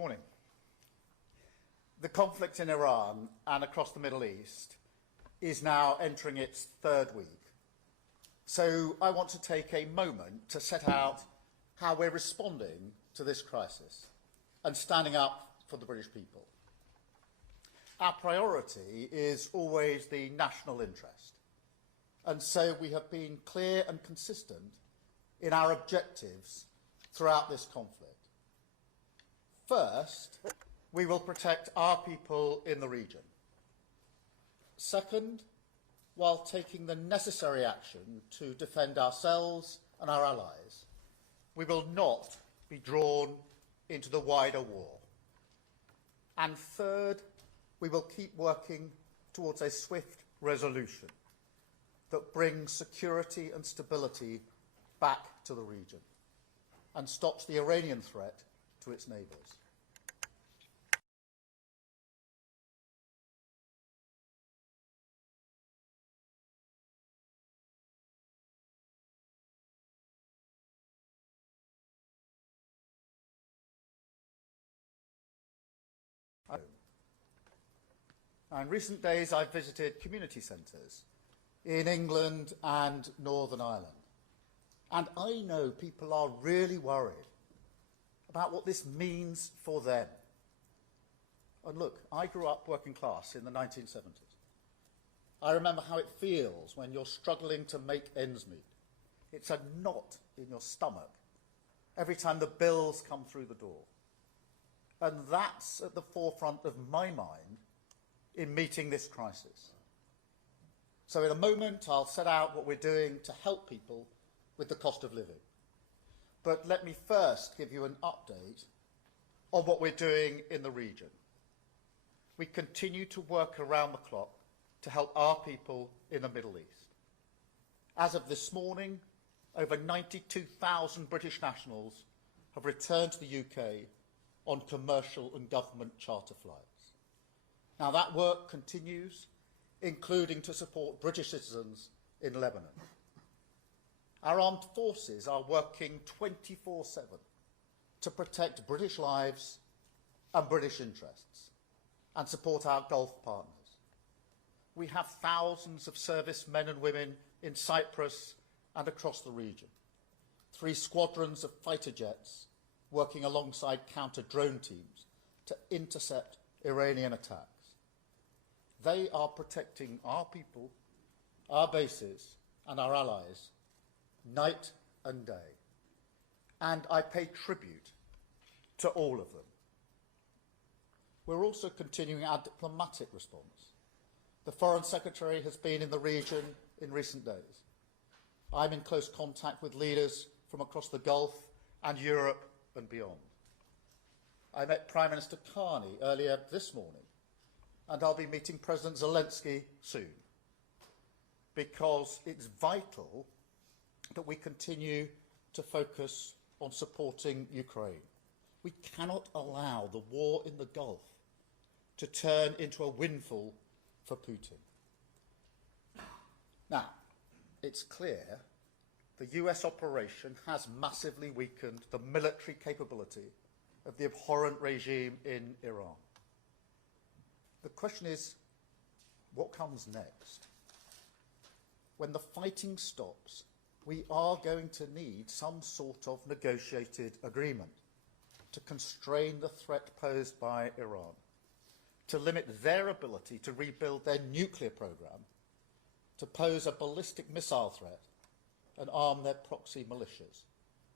morning. The conflict in Iran and across the Middle East is now entering its third week. So I want to take a moment to set out how we're responding to this crisis and standing up for the British people. Our priority is always the national interest, and so we have been clear and consistent in our objectives throughout this conflict. First, we will protect our people in the region. Second, while taking the necessary action to defend ourselves and our allies, we will not be drawn into the wider war. And third, we will keep working towards a swift resolution that brings security and stability back to the region and stops the Iranian threat to its neighbours. In recent days, I've visited community centres in England and Northern Ireland. And I know people are really worried about what this means for them. And look, I grew up working class in the 1970s. I remember how it feels when you're struggling to make ends meet. It's a knot in your stomach every time the bills come through the door. And that's at the forefront of my mind in meeting this crisis. So in a moment, I'll set out what we're doing to help people with the cost of living. But let me first give you an update on what we're doing in the region. We continue to work around the clock to help our people in the Middle East. As of this morning, over 92,000 British nationals have returned to the UK on commercial and government charter flights. Now, that work continues, including to support British citizens in Lebanon. Our armed forces are working 24/7 to protect British lives and British interests and support our Gulf partners. We have thousands of service men and women in Cyprus and across the region, 3 squadrons of fighter jets working alongside counter-drone teams to intercept Iranian attacks. They are protecting our people, our bases, and our allies night and day. And I pay tribute to all of them. We're also continuing our diplomatic response. The Foreign Secretary has been in the region in recent days. I'm in close contact with leaders from across the Gulf and Europe and beyond. I met Prime Minister Carney earlier this morning, and I'll be meeting President Zelensky soon, because it's vital that we continue to focus on supporting Ukraine. We cannot allow the war in the Gulf to turn into a windfall for Putin. Now, it's clear the US operation has massively weakened the military capability of the abhorrent regime in Iran. The question is, what comes next? When the fighting stops, we are going to need some sort of negotiated agreement to constrain the threat posed by Iran, to limit their ability to rebuild their nuclear program, to pose a ballistic missile threat and arm their proxy militias,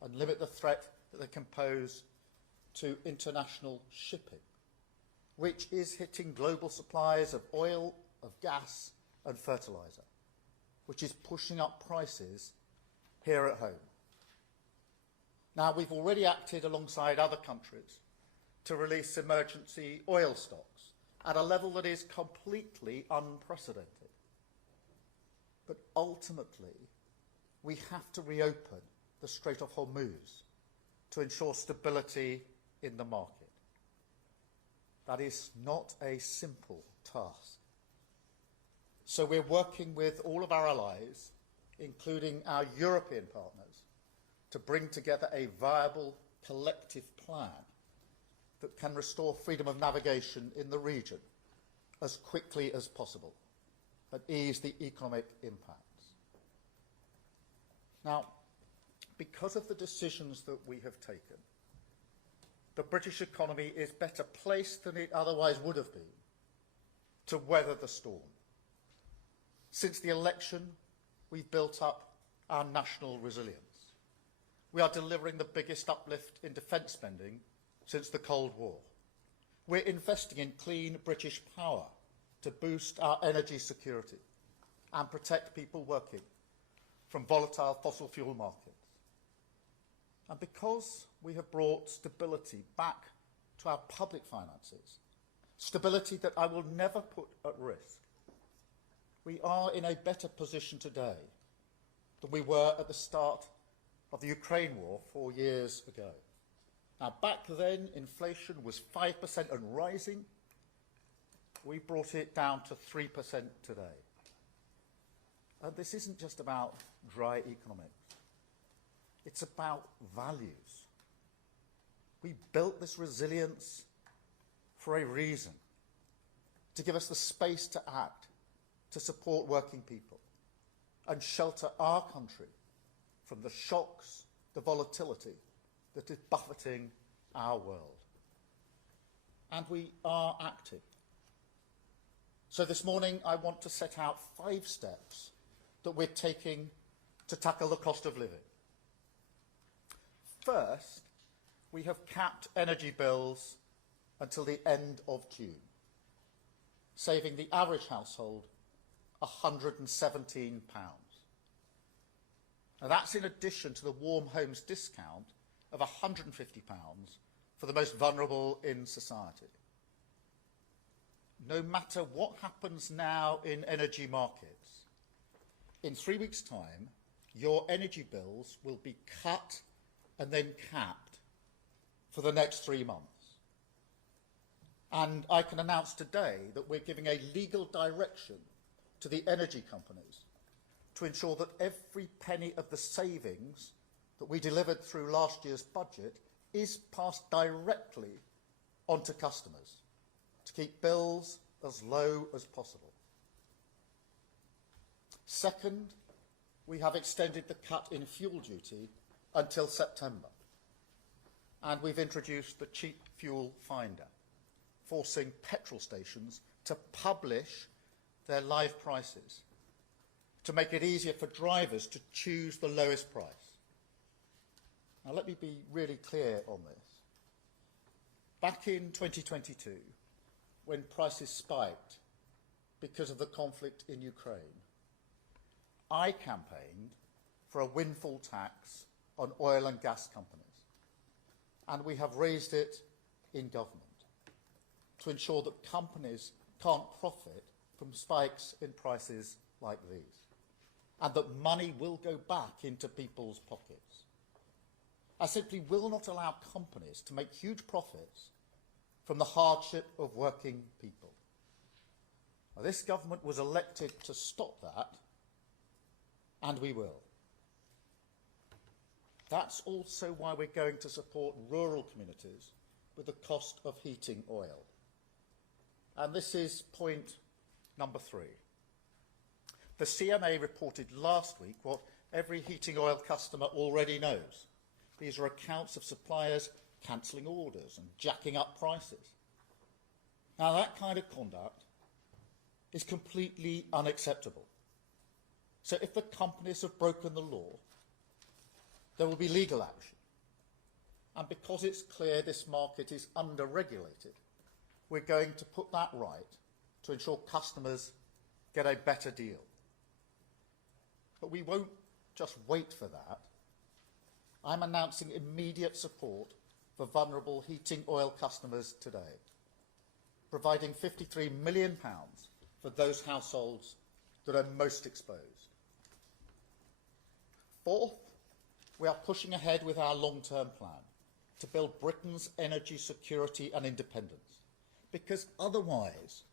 and limit the threat that they can pose to international shipping, which is hitting global supplies of oil, of gas and fertiliser, which is pushing up prices here at home. Now, we've already acted alongside other countries to release emergency oil stocks at a level that is completely unprecedented. But ultimately, we have to reopen the Strait of Hormuz to ensure stability in the market. That is not a simple task. So we're working with all of our allies, including our European partners, to bring together a viable collective plan that can restore freedom of navigation in the region as quickly as possible and ease the economic impacts. Now, because of the decisions that we have taken, the British economy is better placed than it otherwise would have been to weather the storm. Since the election, we've built up our national resilience. We are delivering the biggest uplift in defence spending since the Cold War. We're investing in clean British power to boost our energy security and protect people working from volatile fossil fuel markets. And because we have brought stability back to our public finances, stability that I will never put at risk, we are in a better position today than we were at the start of the Ukraine war 4 years ago. Now, back then, inflation was 5% and rising. We brought it down to 3% today. And this isn't just about dry economics. It's about values. We built this resilience for a reason, to give us the space to act, to support working people, and shelter our country from the shocks, the volatility that is buffeting our world. And we are acting. So this morning I want to set out 5 steps that we're taking to tackle the cost of living. First, we have capped energy bills until the end of June, saving the average household £117. Now that's in addition to the Warm Homes discount of £150 for the most vulnerable in society. No matter what happens now in energy markets, in 3 weeks' time, your energy bills will be cut and then capped for the next 3 months. And I can announce today that we're giving a legal direction to the energy companies to ensure that every penny of the savings that we delivered through last year's budget is passed directly onto customers to keep bills as low as possible. Second, we have extended the cut in fuel duty until September. And we've introduced the Cheap Fuel Finder, forcing petrol stations to publish their live prices to make it easier for drivers to choose the lowest price. Now let me be really clear on this. Back in 2022, when prices spiked because of the conflict in Ukraine, I campaigned for a windfall tax on oil and gas companies, and we have raised it in government to ensure that companies can't profit from spikes in prices like these, and that money will go back into people's pockets. I simply will not allow companies to make huge profits from the hardship of working people. Now, this government was elected to stop that, and we will. That's also why we're going to support rural communities with the cost of heating oil. And this is point number 3. The CMA reported last week what every heating oil customer already knows. These are accounts of suppliers cancelling orders and jacking up prices. Now that kind of conduct is completely unacceptable. So if the companies have broken the law, there will be legal action. And because it's clear this market is under-regulated, we're going to put that right to ensure customers get a better deal. But we won't just wait for that. I'm announcing immediate support for vulnerable heating oil customers today, providing £53 million for those households that are most exposed. Fourth, we are pushing ahead with our long-term plan to build Britain's energy security and independence, because otherwise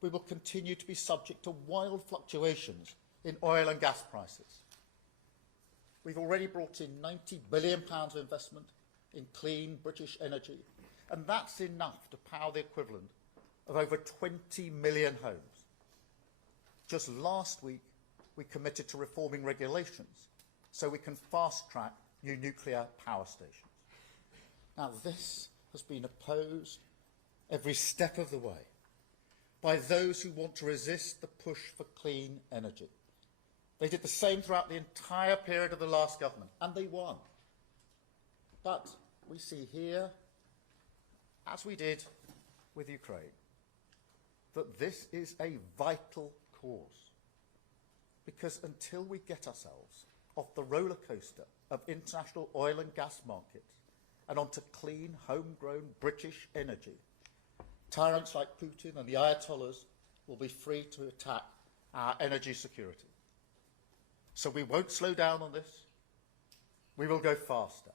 we will continue to be subject to wild fluctuations in oil and gas prices. We've already brought in £90 billion of investment in clean British energy, And that's enough to power the equivalent of over 20 million homes. Just last week, we committed to reforming regulations so we can fast-track new nuclear power stations. Now, this has been opposed every step of the way by those who want to resist the push for clean energy. They did the same throughout the entire period of the last government, and they won. But we see here, as we did with Ukraine, that this is a vital cause. Because until we get ourselves off the roller coaster of international oil and gas markets and onto clean, homegrown British energy, tyrants like Putin and the Ayatollahs will be free to attack our energy security. So we won't slow down on this. We will go faster.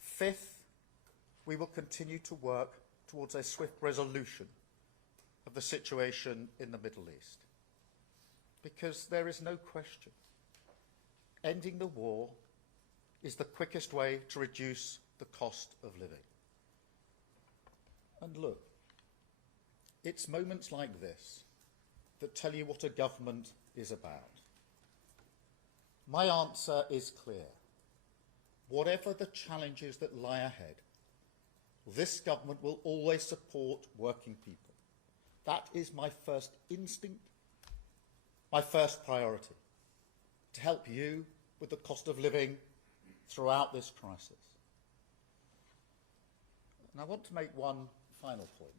Fifth, we will continue to work towards a swift resolution of the situation in the Middle East. Because there is no question, ending the war is the quickest way to reduce the cost of living. And look, it's moments like this that tell you what a government is about. My answer is clear. Whatever the challenges that lie ahead, this government will always support working people. That is my first instinct, my first priority, to help you with the cost of living throughout this crisis. And I want to make one final point,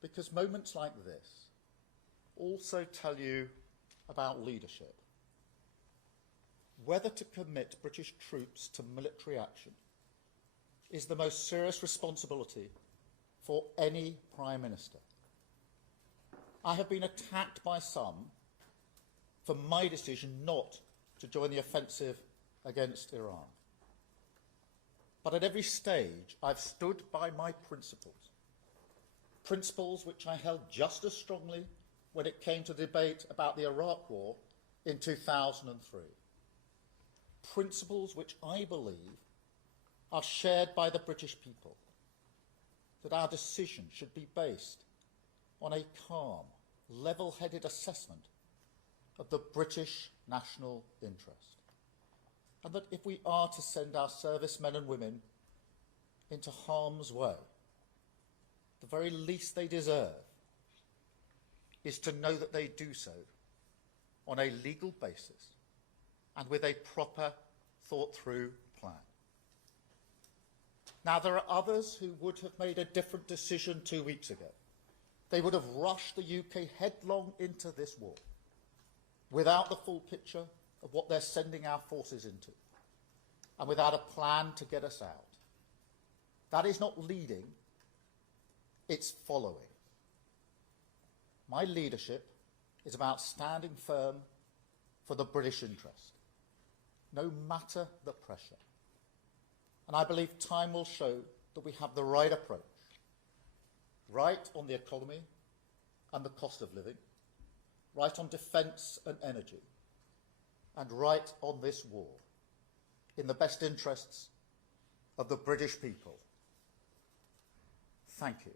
because moments like this also tell you about leadership. Whether to commit British troops to military action is the most serious responsibility for any Prime Minister. I have been attacked by some for my decision not to join the offensive against Iran. But at every stage, I've stood by my principles, principles which I held just as strongly when it came to debate about the Iraq War in 2003. Principles which I believe are shared by the British people, that our decision should be based on a calm, level-headed assessment of the British national interest. And that if we are to send our servicemen and women into harm's way, the very least they deserve is to know that they do so on a legal basis and with a proper, thought-through plan. Now, there are others who would have made a different decision 2 weeks ago. They would have rushed the UK headlong into this war without the full picture of what they're sending our forces into and without a plan to get us out. That is not leading, it's following. My leadership is about standing firm for the British interest, no matter the pressure. And I believe time will show that we have the right approach, right on the economy and the cost of living, right on defence and energy, and right on this war, in the best interests of the British people. Thank you.